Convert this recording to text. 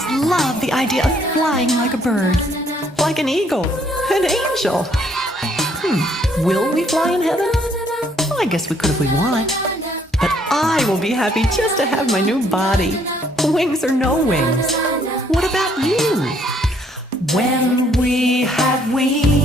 always loved the idea of flying like a bird. Like an eagle, an angel. Will we fly in heaven? Well, I guess we could if we want. But I will be happy just to have my new body. Wings or no wings. What about you? When we have wings,